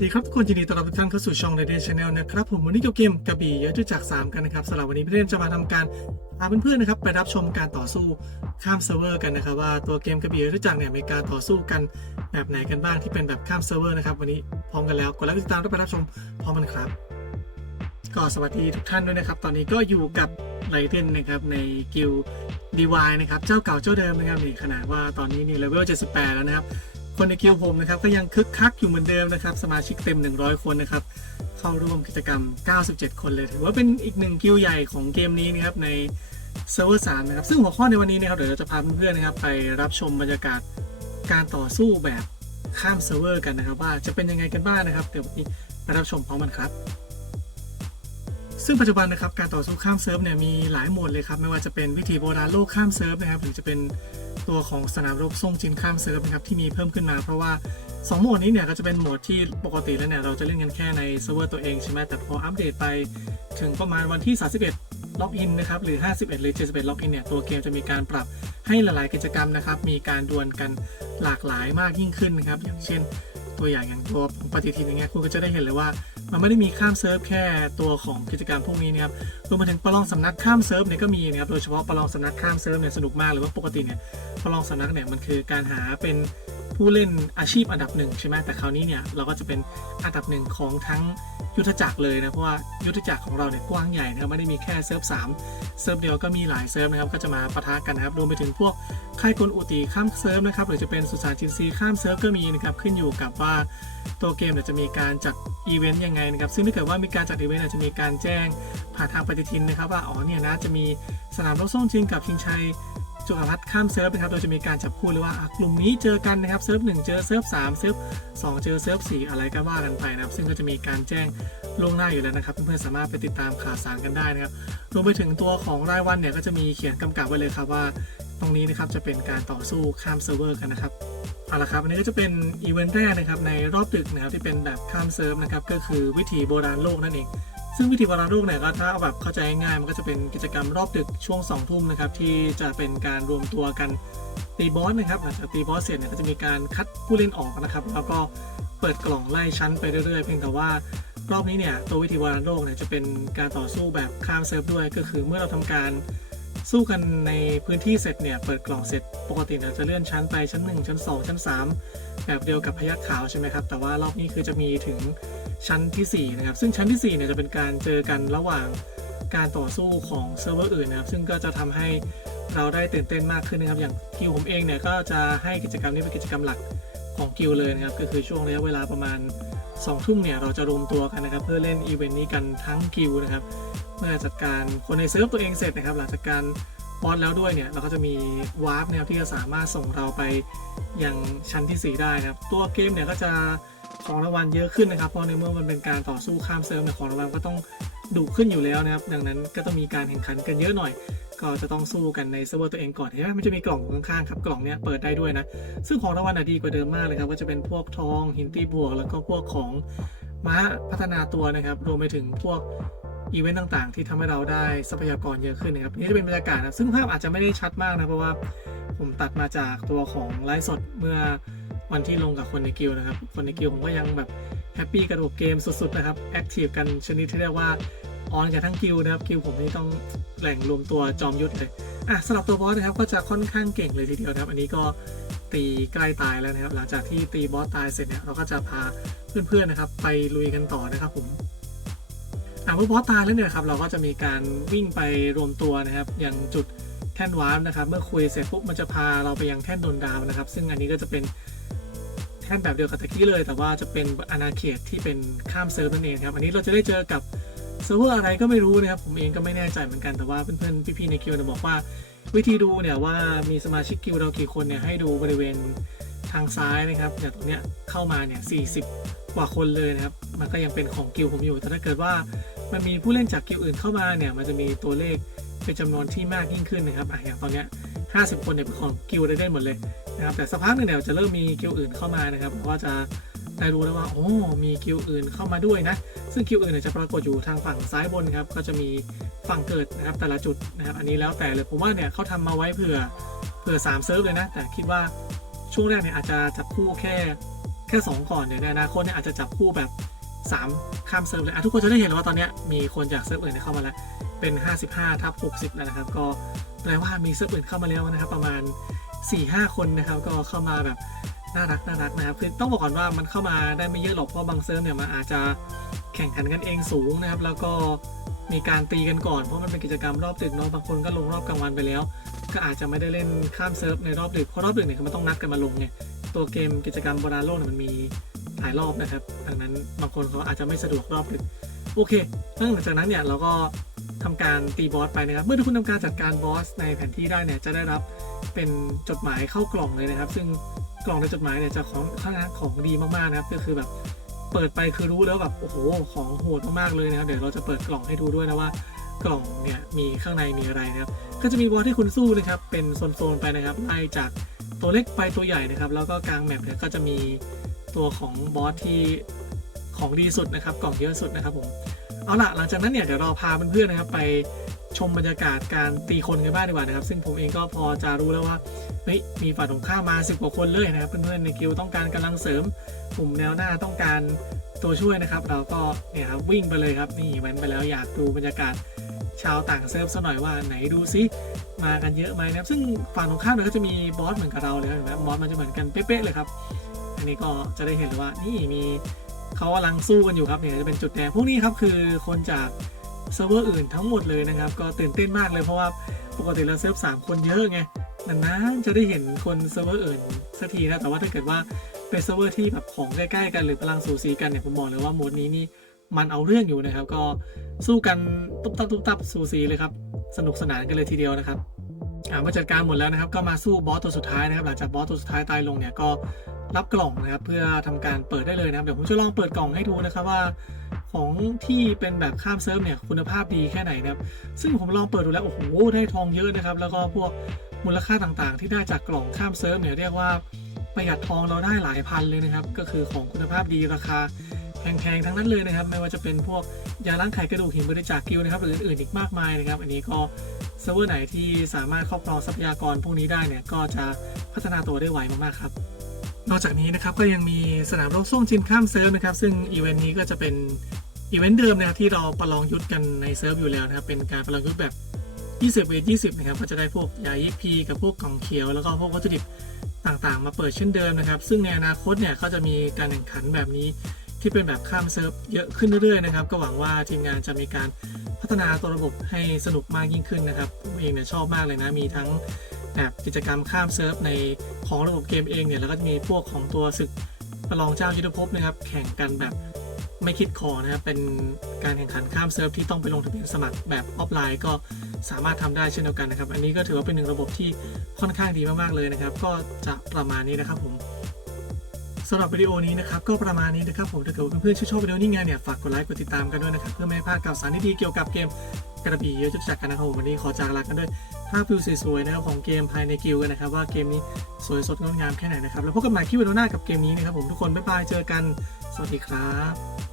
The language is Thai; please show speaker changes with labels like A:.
A: สวัสดีครับทุกคนยินดีต้อนรับทุกท่านเข้าสู่ช่อง r a d i o Channel นะครับผมวันนี้เกี่ยวกับเกมกระบี่ยศจัก3 กันนะครับสำหรับวันนี้พี่เล่นจะมาทำการพาเพื่อนๆนะครับไปรับชมการต่อสู้ข้ามเซิร์ฟเวอร์กันนะครับว่าตัวเกมกระบี่ยศจักเนี่ยมีการต่อสู้กันแบบไหนกันบ้างที่เป็นแบบข้ามเซิร์ฟเวอร์นะครับวันนี้พร้อมกันแล้วกดไลค์กดติดตามแล้วไปรับชมพร้อมกันครับ ก็สวัสดีทุกท่านด้วยนะครับ ตอนนี้ก็อยู่กับไรเดนนะครับในกิลดีวายนะครับเจ้าเก่าเจ้าเดิมนะครับนี่ขนาดว่าตอนนี้นี่เลเวล78 แล้วนะครับ คนในกิลผมนะครับก็ยังคึกคักอยู่เหมือนเดิมนะครับ สมาชิกเต็ม 100 คนนะครับ เข้าร่วมกิจกรรม 97 คนเลย ถือว่าเป็นอีกหนึ่งกิลใหญ่ของเกมนี้นะครับในเซิร์ฟเวอร์3นะครับ ซึ่งหัวข้อในวันนี้นะครับเดี๋ยวเราจะพาเพื่อนๆนะครับ ไปรับชมบรรยากาศการต่อสู้แบบข้ามเซิร์ฟเวอร์กันนะครับ ว่าจะเป็นยังไงกันบ้างนะครับเดี๋ยววันนี้ไปรับชมพร้อมกันครับซึ่งปัจจุบันนะครับการต่อสู้ข้ามเซิร์ฟเนี่ยมีหลายโหมดเลยครับไม่ว่าจะเป็นวิธีโบราณโลกข้ามเซิร์ฟนะครับหรือจะเป็น ตัวของสนามรบส่งจินข้ามเซิร์ฟนะครับที่มีเพิ่มขึ้นมา เพราะว่า 2 โหมดนี้เนี่ยก็จะเป็นโหมดที่ปกติแล้วเนี่ยเราจะเล่นกันแค่ในเซิร์ฟเวอร์ตัวเองใช่ไหมแต่พออัปเดตไปถึงประมาณวันที่ 31 ล็อกอินนะครับหรือ 51 หรือ 71 ล็อกอินเนี่ยตัวเกมจะมีการปรับให้หลาย ๆ กิจกรรมนะครับมีการดวลกันหลากหลายมากยิ่งขึ้นนะครับอย่างเช่น ตัวอย่างอย่างตัวปฏิทินอย่างเงี้ยคุณก็จะได้เห็นเลยว่า มันไม่ได้มีข้ามเซิร์ฟแค่ตัวของกิจกรรมพวกนี้นะครับรวมไปถึงประลองสำนักข้ามเซิร์ฟเนี่ยก็มีนะครับโดยเฉพาะประลองสำนักข้ามเซิร์ฟเนี่ยสนุกมากหรือว่าปกติเนี่ยประลองสำนักเนี่ยมันคือการหาเป็น ผู้เล่นอาชีพอันดับหนึ่งใช่ไหมแต่คราวนี้เนี่ยเราก็จะเป็นอันดับหนึ่งของทั้งยุทธจักรเลยนะเพราะว่ายุทธจักรของเราเนี่ยกว้างใหญ่นะครับไม่ได้มีแค่เซิร์ฟสามเซิร์ฟเดียวก็มีหลายเซิร์ฟนะครับก็จะมาปะทะกันนะครับรวมไปถึงพวกค่ายกลอุติข้ามเซิร์ฟนะครับหรือจะเป็นสุสานจินซีข้ามเซิร์ฟก็มีนะครับขึ้นอยู่กับว่าตัวเกมจะมีการจัดอีเวนต์ยังไงนะครับซึ่งถ้าเกิดว่ามีการจัดอีเวนต์จะมีการแจ้งผ่านทางปฏิทินนะครับว่าอ๋อเนี่ยนะจะมีสนามรบส่งจริงกับชิงชัย จุฬารัตน์ข้ามเซิร์ฟนะครับ โดยจะมีการจับคู่เลยว่ากลุ่มนี้เจอกันนะครับเซิร์ฟหนึ่งเจอเซิร์ฟสามเซิร์ฟสองเจอเซิร์ฟสี่อะไรก็ว่ากันไปนะครับ ซึ่งก็จะมีการแจ้งล่วงหน้าอยู่แล้วนะครับ เพื่อนๆสามารถไปติดตามข่าวสารกันได้นะครับ รวมไปถึงตัวของรายวันเนี่ยก็จะมีเขียนกำกับไว้เลยครับว่า ตรงนี้นะครับจะเป็นการต่อสู้ข้ามเซิร์ฟเวอร์กันนะครับเอาละครับอันนี้ก็จะเป็นอีเวนต์แรกนะครับในรอบดึกนะครับที่เป็นแบบข้ามเซิร์ฟนะครับก็คือวิถีโบราณโลกนั่นเอง ซึ่งวิธีวาราโลกเนี่ยก็ถ้าเอาแบบเข้าใจง่ายมันก็จะเป็นกิจกรรมรอบดึกช่วง2องทุ่มนะครับที่จะเป็นการรวมตัวกันตีบอสนะครับหลังจากตีบอสเสร็จเนี่ยก็จะมีการคัดผู้เล่นออกนะครับ แล้วก็เปิดกล่องไล่ชั้นไปเรื่อยๆ เพียงแต่ว่ารอบนี้เนี่ยตัววิธีวาราโลกเนี่ยจะเป็นการต่อสู้แบบข้ามเซิร์ฟด้วย ก็คือเมื่อเราทำการ สู้กันในพื้นที่เสร็จเนี่ยเปิดกล่องเสร็จปกติเนี่ยจะเลื่อนชั้นไปชั้น 1 ชั้น 2 ชั้น 3 แบบเดียวกับพยัคฆ์ขาวใช่ไหมครับแต่ว่ารอบนี้คือจะมีถึงชั้นทีสี่4นะครับซึ่งชั้นที่4เนี่ยจะเป็นการเจอกันระหว่างการต่อสู้ของเซิร์ฟเวอร์อื่นนะครับซึ่งก็จะทำให้เราได้ตื่นเต้นมากขึ้นนะครับอย่างกิวผมเองเนี่ยก็จะให้กิจกรรมนี้เป็นกิจกรรมหลักของกิวเลยนะครับก็คือช่วงระยะเวลาประมาณ2ทุ่มเนี่ยเราจะรวมตัวกันนะครับเพื่อเล่นอีเวนต์นี้กันทั้งกิวนะครับ เมื่อจัดการคนในเซิร์ฟตัวเองเสร็จนะครับ หลังจากการบอสแล้วด้วยเนี่ยเราก็จะมีวาร์ปเนี่ยที่จะสามารถส่งเราไปยังชั้นที่ 4 ได้นะครับ ตัวเกมเนี่ยก็จะของรางวัลเยอะขึ้นนะครับเพราะในเมื่อมันเป็นการต่อสู้ข้ามเซิร์ฟเนี่ยของรางวัลก็ต้องดุขึ้นอยู่แล้วนะครับ ดังนั้นก็ต้องมีการแข่งขันกันเยอะหน่อย ก็จะต้องสู้กันในเซิร์ฟเวอร์ตัวเองก่อนเห็นไหมมันจะมีกล่องข้างๆครับกล่องเนี้ยเปิดได้ด้วยนะซึ่งของรางวัลน่ะดีกว่าเดิมมากเลยครับว่าจะเป็นพวกทองหินตีบวก แล้วก็พวกของม้าพัฒนาตัวนะครับรวมไปถึงพวก อีเวนต์ต่างๆ ที่ทำให้เราได้ทรัพยากรเยอะขึ้นนะครับนี่จะเป็นบรรยากาศนะซึ่งภาพอาจจะไม่ได้ชัดมากนะ เพราะว่าผมตัดมาจากตัวของไลฟ์สดเมื่อวันที่ลงกับคนในกิลนะครับ คนในกิลผมก็ยังแบบแฮปปี้กับระบบเกมสุดๆนะครับแอคทีฟกันชนิดที่เรียกว่าออนกันทั้งกิลนะครับกิลผมนี่ต้องแหล่งรวมตัวจอมยุทธเลยอะสำหรับตัวบอสนะครับก็จะค่อนข้างเก่งเลยทีเดียวนะครับ อันนี้ก็ตีใกล้ตายแล้วนะครับ หลังจากที่ตีบอสตายเสร็จเนี่ยเราก็จะพาเพื่อนๆนะครับ ไปลุยกันต่อนะครับผม เมื่อบอตายแล้วเนี่ยครับเราก็จะมีการวิ่งไปรวมตัวนะครับ อย่างจุดแท่นวาร์ปนะครับ เมื่อคุยเสร็จปุ๊บมันจะพาเราไปยังแท่นโดนดาวนะครับ ซึ่งอันนี้ก็จะเป็นแท่นแบบเดียวกับตะกี้เลย แต่ว่าจะเป็นอาณาเขตที่เป็นข้ามเซิร์ฟนั่นเองครับ อันนี้เราจะได้เจอกับเซิร์ฟเวอร์อะไรก็ไม่รู้นะครับ ผมเองก็ไม่แน่ใจเหมือนกันแต่ว่าเพื่อนๆพี่ๆในคิวเนี่ยบอกว่า วิธีดูเนี่ยว่ามีสมาชิกกิลด์เรากี่คนเนี่ยให้ดูบริเวณทางซ้ายนะครับอย่างตรงเนี้ยเข้ามาเนี่ย40 กว่าคนเลยนะครับ มันก็ยังเป็นของกิลผมอยู่ แต่ถ้าเกิดว่า มันมีผู้เล่นจากกิลด์อื่นเข้ามาเนี่ยมันจะมีตัวเลขเป็นจำนวนที่มากยิ่งขึ้นนะครับอะอย่างตอนเนี้ย50 คนเนี่ยเป็นของกิลด์ได้หมดเลยนะครับแต่สักพักหนึ่งเนี่ยจะเริ่มมีกิลด์อื่นเข้ามานะครับเพราะว่าจะได้รู้แล้วว่าโอ้มีกิลด์อื่นเข้ามาด้วยนะซึ่งกิลด์อื่นเนี่ยจะปรากฏอยู่ทางฝั่งซ้ายบนครับก็จะมีฝั่งเกิดนะครับแต่ละจุดนะครับอันนี้แล้วแต่เลยผมว่าเนี่ยเขาทำมาไว้เผื่อเผื่อ3เซิร์ฟเลยนะแต่คิดว่าช่วงแรกเนี่ยอาจจะจับคู่แค่แค่ 2 ก่อนเนี่ยในอนาคตเนี่ยอาจจะจับคู่แบบ 3 ข้ามเซิร์ฟเลยอะทุกคนจะได้เห็นแล้วว่าตอนนี้มีคนจากเซิร์ฟอื่นเข้ามาแล้ว เป็น 55ทับ60 แล้วนะครับ ก็แปลว่ามีเซิร์ฟอื่นเข้ามาแล้วนะครับ ประมาณ 4-5 คนนะครับ ก็เข้ามาแบบน่ารักน่ารักนะครับ คือต้องบอกก่อนว่ามันเข้ามาได้ไม่เยอะหรอกเพราะบางเซิร์ฟเนี่ยมันอาจจะแข่งขันกันเองสูงนะครับ แล้วก็มีการตีกันก่อนเพราะมันเป็นกิจกรรมรอบดึกเนาะบางคนก็ลงรอบกลางวันไปแล้ว ก็อาจจะไม่ได้เล่นข้ามเซิร์ฟในรอบดึกเพราะรอบดึกเนี่ยมันต้องนัดกันมาลงไงตัวเกมกิจกรรมโบราณโลกเนี่ยมันมี หลายรอบนะครับ ดังนั้นบางคนเขาอาจจะไม่สะดวกรอบดึกโอเคหลังจากนั้นเนี่ยเราก็ทำการตีบอสไปนะครับ เมื่อทุกคนทำการจัดการบอสในแผนที่ได้เนี่ยจะได้รับเป็นจดหมายเข้ากล่องเลยนะครับ ซึ่งกล่องในจดหมายเนี่ยจะของข้างหน้าของดีมากๆนะครับก็คือแบบเปิดไปคือรู้แล้วแบบโอ้โหของโหดมากๆเลยนะครับเดี๋ยวเราจะเปิดกล่องให้ดูด้วยนะว่ากล่องเนี่ยมีข้างในมีอะไรนะครับ ก็จะมีบอสที่คุณสู้นะครับเป็นโซนๆไปนะครับไล่จากตัวเล็กไปตัวใหญ่นะครับ แล้วก็กลางแมปเนี่ยก็จะมี ตัวของบอสที่ของดีสุดนะครับกล่องเยอะสุดนะครับผมเอาละหลังจากนั้นเนี่ยเดี๋ยวเราพาเพื่อนๆนะครับไปชมบรรยากาศการตีคนกันบ้างดีกว่านะครับ ซึ่งผมเองก็พอจะรู้แล้วว่าเฮ้ยมีฝ่ายตรงข้ามมาสิบกว่าคนเลยนะครับ เพื่อนๆในกิลด์ต้องการกำลังเสริมกลุ่มแนวหน้าต้องการตัวช่วยนะครับ เราก็เนี่ยครับวิ่งไปเลยครับนี่แว้นไปแล้วอยากดูบรรยากาศชาวต่างเซิร์ฟซะหน่อยว่าไหนดูซิมากันเยอะไหมนะครับซึ่งฝั่งตรงข้ามเนี่ยก็จะมีบอสเหมือนกับเราเลยนะบอสมันจะเหมือนกันเป๊ะๆเลยครับ อันนี้ก็จะได้เห็นว่านี่มีเขากำลังสู้กันอยู่ครับเนี่ยจะเป็นจุดแดงพวกนี้ครับคือคนจากเซิร์ฟเวอร์อื่นทั้งหมดเลยนะครับ ก็ตื่นเต้นมากเลยเพราะว่าปกติแล้วเซิร์ฟสามคนเยอะไงนานๆจะได้เห็นคนเซิร์ฟเวอร์อื่นสักทีนะแต่ว่าถ้าเกิดว่าเป็นเซิร์ฟเวอร์ที่แบบของใกล้ๆกันหรือพลังสูสีกันเนี่ยผมบอกเลยว่าโหมดนี้นี่มันเอาเรื่องอยู่นะครับ ก็สู้กันตุ๊บตับตุ๊บตับสูสีเลยครับสนุกสนานกันเลยทีเดียวนะครับอ่าเมื่อจัดการหมดแล้วนะครับ ก็มาสู้บอสตัวสุดท้ายนะครับ หลังจากบอสตัวสุดท้ายตายลงเนี่ยก็ รับกล่องนะครับ เพื่อทำการเปิดได้เลยนะครับ เดี๋ยวผมจะลองเปิดกล่องให้ดูนะครับว่า ของที่เป็นแบบข้ามเซิร์ฟเนี่ยคุณภาพดีแค่ไหนนะครับ ซึ่งผมลองเปิดดูแล้วโอ้โหได้ทองเยอะนะครับ แล้วก็พวกมูลค่าต่างๆ ที่ได้จากกล่องข้ามเซิร์ฟเนี่ยเรียกว่าประหยัดทองเราได้หลายพันเลยนะครับ ก็คือของคุณภาพดีราคาแพงๆทั้งนั้นเลยนะครับ ไม่ว่าจะเป็นพวกยาล้างไขกระดูกหินบริจาคกิลนะครับหรืออื่นๆอีกมากมายนะครับ อันนี้ก็เซิร์ฟเวอร์ไหนที่สามารถครอบครองทรัพยากรพวกนี้ได้เนี่ยก็จะพัฒนาตัวได้ไวมากๆครับ นอกจากนี้นะครับก็ยังมีสนามรบส่งจินข้ามเซิร์ฟนะครับ ซึ่งอีเวนต์นี้ก็จะเป็นอีเวนต์เดิมนะครับที่เราประลองยุทธกันในเซิร์ฟอยู่แล้วนะครับ เป็นการประลองยุทธแบบ 20เวท20 นะครับ ก็จะได้พวกยา EXP กับพวกกล่องเขียว แล้วก็พวกวัตถุดิบต่างๆ มาเปิดเช่นเดิมนะครับ ซึ่งในอนาคตเนี่ยก็จะมีการแข่งขันแบบนี้ที่เป็นแบบข้ามเซิร์ฟเยอะขึ้นเรื่อยๆนะครับ ก็หวังว่าทีมงานจะมีการพัฒนาตัวระบบให้สนุกมากยิ่งขึ้นนะครับผมเองเนี่ยชอบมากเลยนะมีทั้ง กิจกรรมข้ามเซิร์ฟในของระบบเกมเองเนี่ยแล้วก็จะมีพวกของตัวศึกประลองเจ้ายุทธภพนะครับ แข่งกันแบบไม่คิดขอนะครับ เป็นการแข่งขันข้ามเซิร์ฟที่ต้องไปลงทะเบียนสมัครแบบออฟไลน์ก็สามารถทำได้เช่นเดียวกันนะครับ อันนี้ก็ถือว่าเป็นหนึ่งระบบที่ค่อนข้างดีมากๆเลยนะครับ ก็จะประมาณนี้นะครับผมสำหรับวิดีโอนี้นะครับก็ประมาณนี้นะครับผมถ้าเกิดเพื่อนๆชื่นชอบวิดีโอนี้ไงเนี่ยฝากกดไลค์กดติดตามกันด้วยนะครับเพื่อไม่ให้พลาดข่าวสารดีๆเกี่ยวกับเกมกระบี่เยอะจุดจักกันนะครับผมวันนี้ขอจากลากันด้วย ภาพวิวสวยๆนะครับของเกมภายในกิลกันนะครับ ว่าเกมนี้สวยสดงดงามแค่ไหนนะครับ แล้วพบกันใหม่ที่วิดีโอหน้ากับเกมนี้นะครับผมทุกคนบ๊ายบายเจอกัน สวัสดีครับ